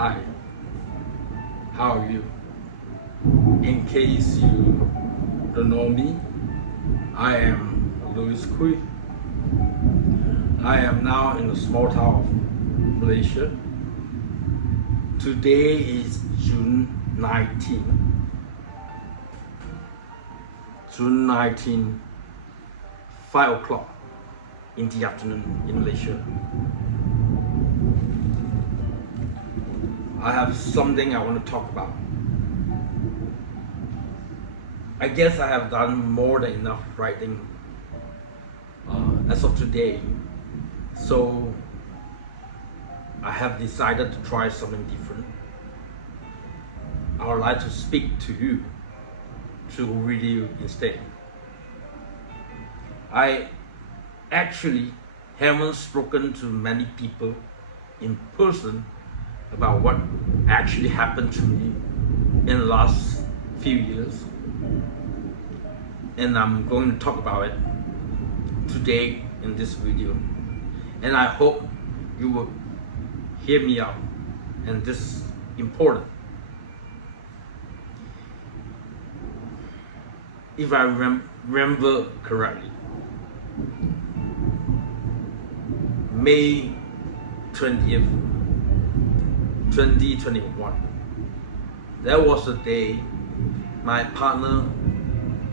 Hi, how are you? In case you don't know me, I am Koay. I am now in the small town of Malaysia. Today is June 19. June 19, 5 o'clock in the afternoon in Malaysia. I have something I want to talk about. I guess I have done more than enough writing as of today, so I have decided to try something different. I would like to speak to you through video instead. I actually haven't spoken to many people in person about what actually happened to me in the last few years, and I'm going to talk about it today in this video, and I hope you will hear me out, and this is important. If I remember correctly, May 20th, 2021, that was the day my partner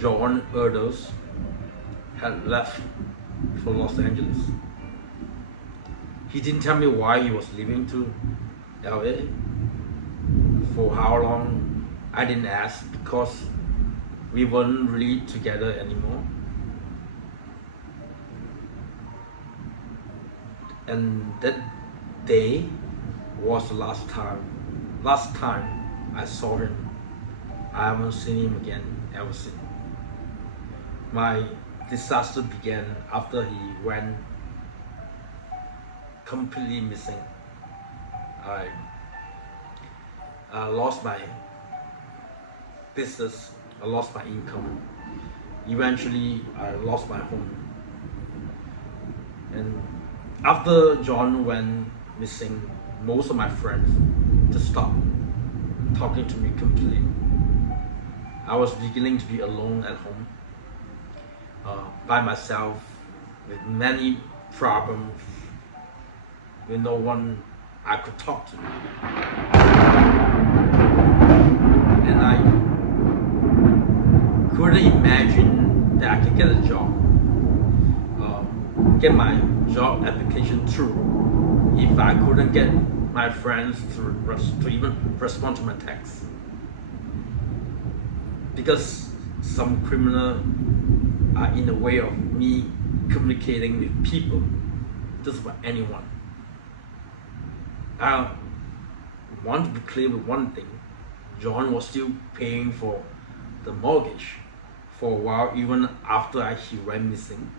John had left for Los Angeles. He didn't tell me why he was leaving to LA. For how long, I didn't ask, because we weren't really together anymore. And that day was the last time I saw him. I haven't seen him again ever since. My disaster began after he went completely missing. I lost my business, I lost my income. Eventually, I lost my home. And after John went missing, most of my friends just stopped talking to me completely. I was beginning to be alone at home, by myself, with many problems, with no one I could talk to. And I couldn't imagine that I could get a job, get my job application through, if I couldn't get my friends to even respond to my texts. Because some criminal are in the way of me communicating with people, just about anyone. I want to be clear with one thing: John was still paying for the mortgage for a while, even after he went missing,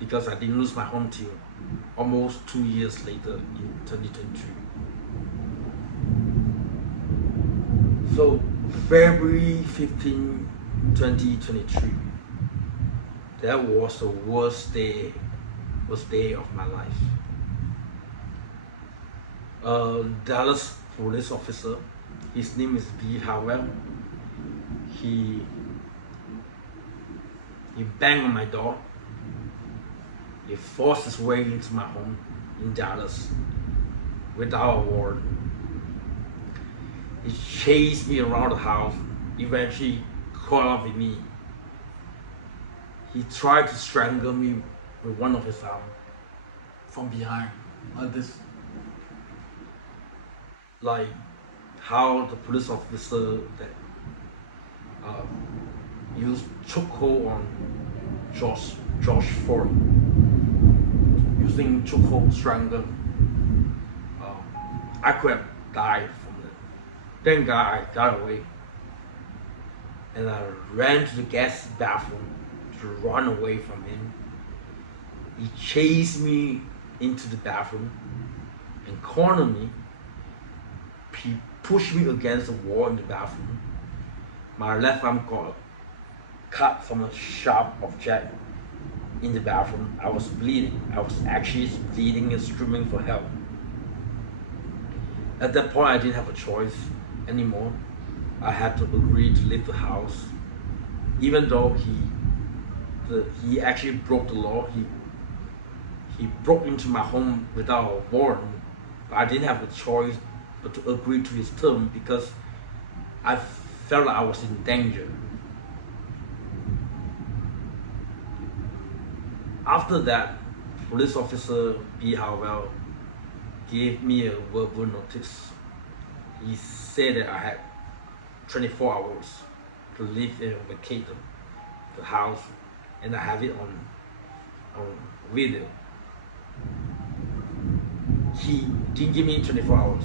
because I didn't lose my home till almost 2 years later in 2023. So February 15, 2023, that was the worst day of my life. Dallas police officer, his name is B. Howell, he banged on my door. He forced his way into my home in Dallas without a warrant. He chased me around the house, eventually caught up with me. He tried to strangle me with one of his arms from behind, like this. Like how the police officer that used chokehold on George Ford, using chokehold strangle. I could have died from it. Thank God I got away, and I ran to the guest bathroom to run away from him. He chased me into the bathroom and cornered me. He pushed me against the wall in the bathroom. My left arm got cut from a sharp object in the bathroom. I was bleeding. I was actually bleeding and screaming for help. At that point, I didn't have a choice anymore. I had to agree to leave the house, even though he actually broke the law. He broke into my home without a warrant, but I didn't have a choice but to agree to his term because I felt like I was in danger. After that, police officer B. Howell gave me a verbal notice. He said that I had 24 hours to leave and vacate the house, and I have it on video. He didn't give me 24 hours.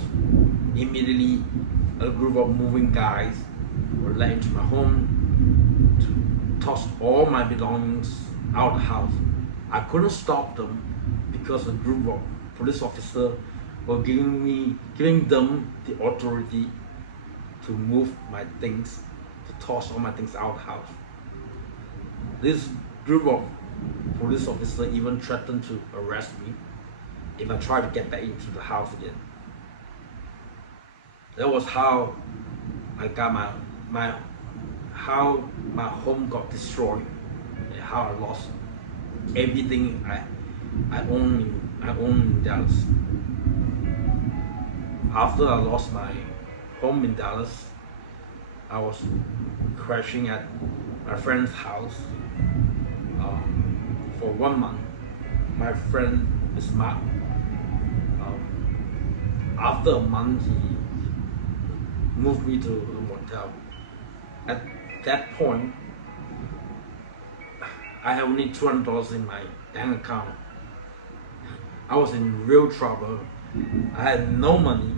Immediately, a group of moving guys were let into my home to toss all my belongings out of the house. I couldn't stop them because a group of police officers were giving them the authority to move my things, to toss all my things out of the house. This group of police officers even threatened to arrest me if I tried to get back into the house again. That was how I got how my home got destroyed and how I lost everything I own in Dallas. After I lost my home in Dallas, I was crashing at my friend's house for 1 month. My friend is Mark. After a month, he moved me to a motel. At that point, I had only $200 in my bank account. I was in real trouble. I had no money.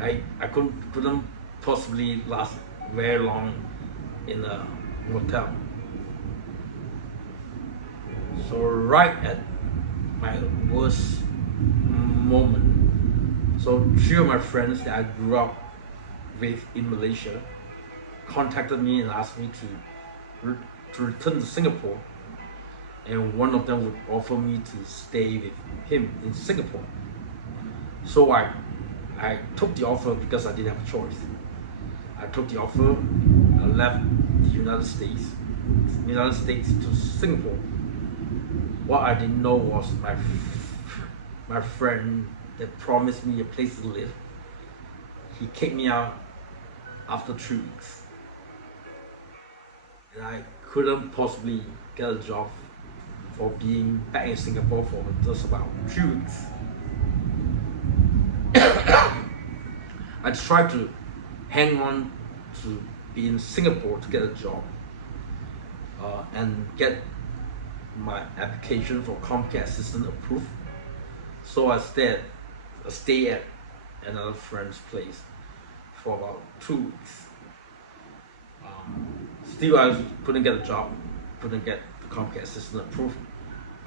I couldn't possibly last very long in a motel. So right at my worst moment, so 3 of my friends that I grew up with in Malaysia contacted me and asked me to return to Singapore, and one of them would offer me to stay with him in Singapore. So I took the offer because I didn't have a choice. I took the offer. I left the United States to Singapore. What I didn't know was my friend that promised me a place to live, he kicked me out after 3 weeks. And I couldn't possibly get a job for being back in Singapore for just about 3 weeks. I tried to hang on to be in Singapore to get a job and get my application for Comcare assistant approved. So I stayed at another friend's place for about 2 weeks. Still, I couldn't get a job, couldn't get the Comcare assistant approved.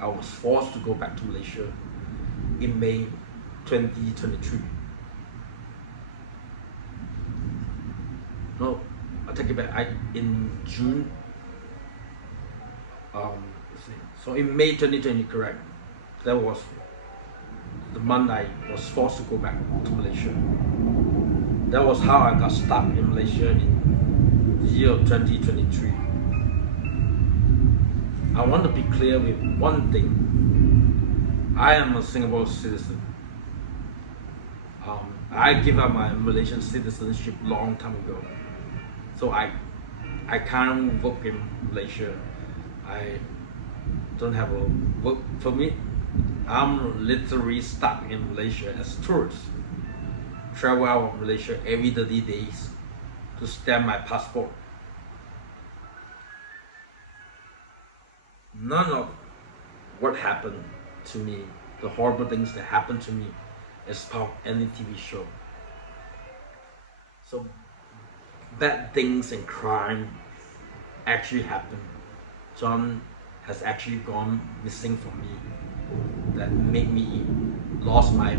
I was forced to go back to Malaysia in May 2023. No, I take it back. In June. So in May 2020, correct. That was the month I was forced to go back to Malaysia. That was how I got stuck in Malaysia in the year of 2023. I want to be clear with one thing. I am a Singapore citizen. I gave up my Malaysian citizenship long time ago. So I can't work in Malaysia. I don't have a work permit. I'm literally stuck in Malaysia as a tourist. Travel out of Malaysia every 30 days to stamp my passport. None of what happened to me, the horrible things that happened to me, is part of any TV show. So bad things and crime actually happened. John has actually gone missing from me. That made me lost my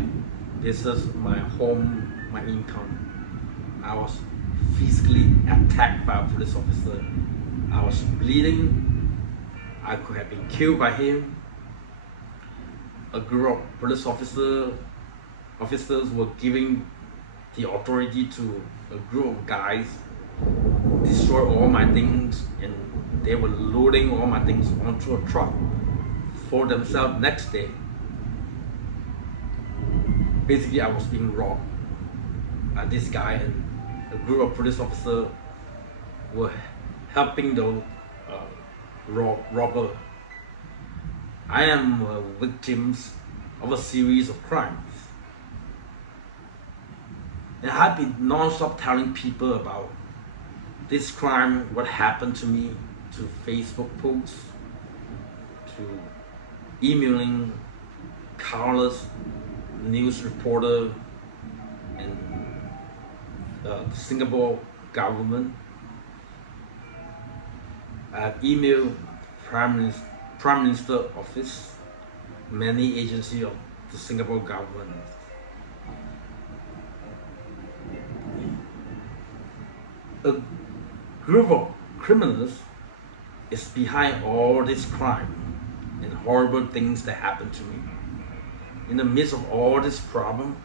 business, my home, my income. I was physically attacked by a police officer. I was bleeding. I could have been killed by him. A group of police officers were giving the authority to a group of guys destroy all my things, and they were loading all my things onto a truck for themselves next day. Basically, I was being robbed. This guy and a group of police officers were helping the robber. I am victims of a series of crimes. And I've been non-stop telling people about this crime, what happened to me, to Facebook posts, to emailing countless news reporter and the Singapore government. I have emailed Prime Minister Office, many agencies of the Singapore government. A group of criminals is behind all this crime and horrible things that happened to me. In the midst of all this problem,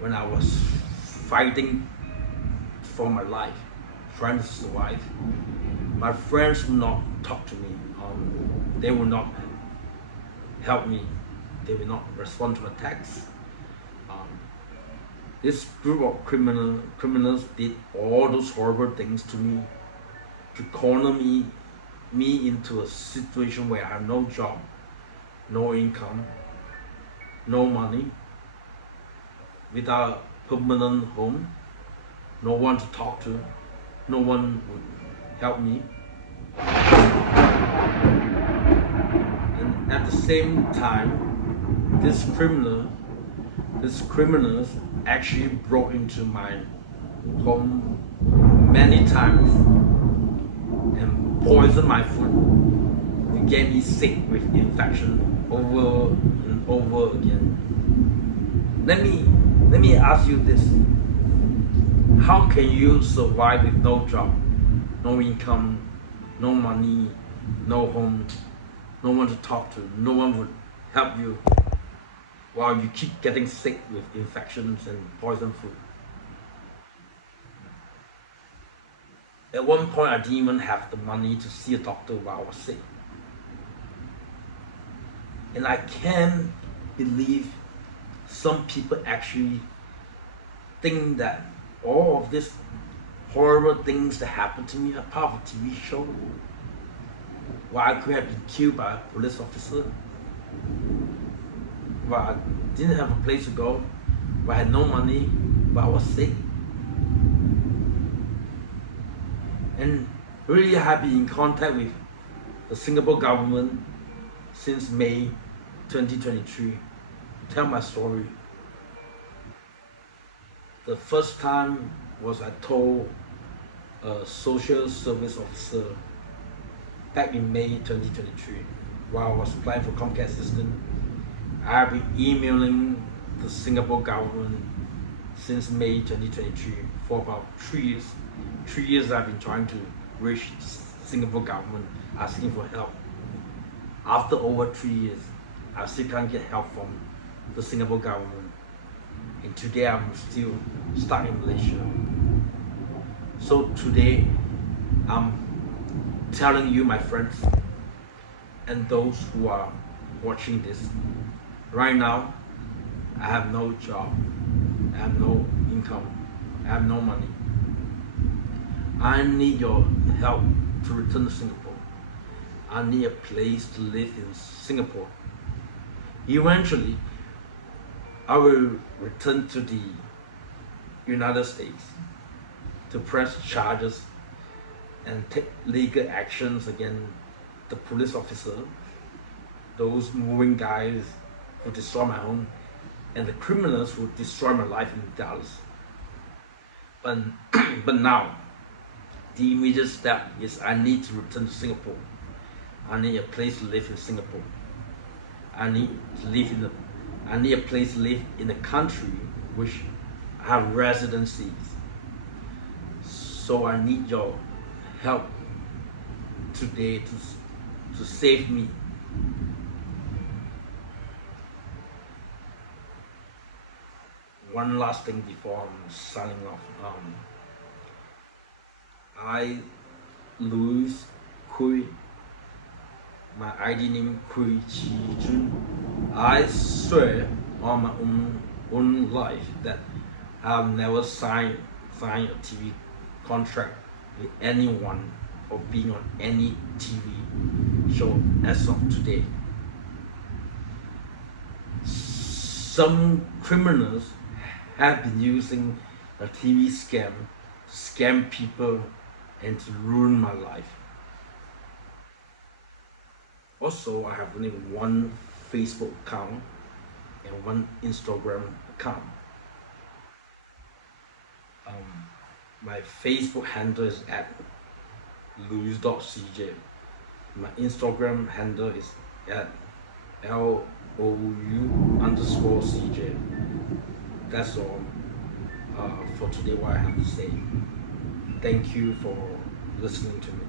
when I was fighting for my life, trying to survive, my friends would not talk to me. They will not help me. They will not respond to my texts. This group of criminals did all those horrible things to me, to corner me into a situation where I have no job, no income, no money, without a permanent home, no one to talk to, no one would help me. And at the same time, these criminals actually broke into my home many times and poisoned my food to get me sick with infection over and over again. Let me ask you this. How can you survive with no job, no income, no money, no home, no one to talk to, no one would help you, while you keep getting sick with infections and poison food? At one point, I didn't even have the money to see a doctor while I was sick. And I can't believe some people actually think that all of these horrible things that happened to me are part of a TV show. Why I could have been killed by a police officer. But I didn't have a place to go, but I had no money, but I was sick. And really, I have been in contact with the Singapore government since May 2023 to tell my story. The first time was I told a social service officer back in May 2023 while I was applying for Comcare assistance. I've been emailing the Singapore government since May 2023 for about 3 years. 3 years I've been trying to reach the Singapore government asking for help. After over 3 years, I still can't get help from the Singapore government. And today I'm still stuck in Malaysia. So today I'm telling you, my friends, and those who are watching this, right now I have no job, I have no income, I have no money. I need your help to return to Singapore. I need a place to live in Singapore. Eventually, I will return to the United States to press charges and take legal actions against the police officer, those moving guys who destroy my home, and the criminals who destroy my life in Dallas. But now, the immediate step is I need to return to Singapore. I need a place to live in Singapore. I need a place to live in a country which I have residencies. So I need your help today to save me. one last thing before I'm signing off. I, Louis Koay, my ID name Koay Chee. I swear on my own life that I've never signed a TV contract with anyone or being on any TV show as of today. Some criminals have been using a TV scam to scam people and to ruin my life. Also, I have only one Facebook account and one Instagram account. My Facebook handle is at louis.cj. My Instagram handle is at LOU_CJ. That's all for today what I have to say. Thank you for listening to me.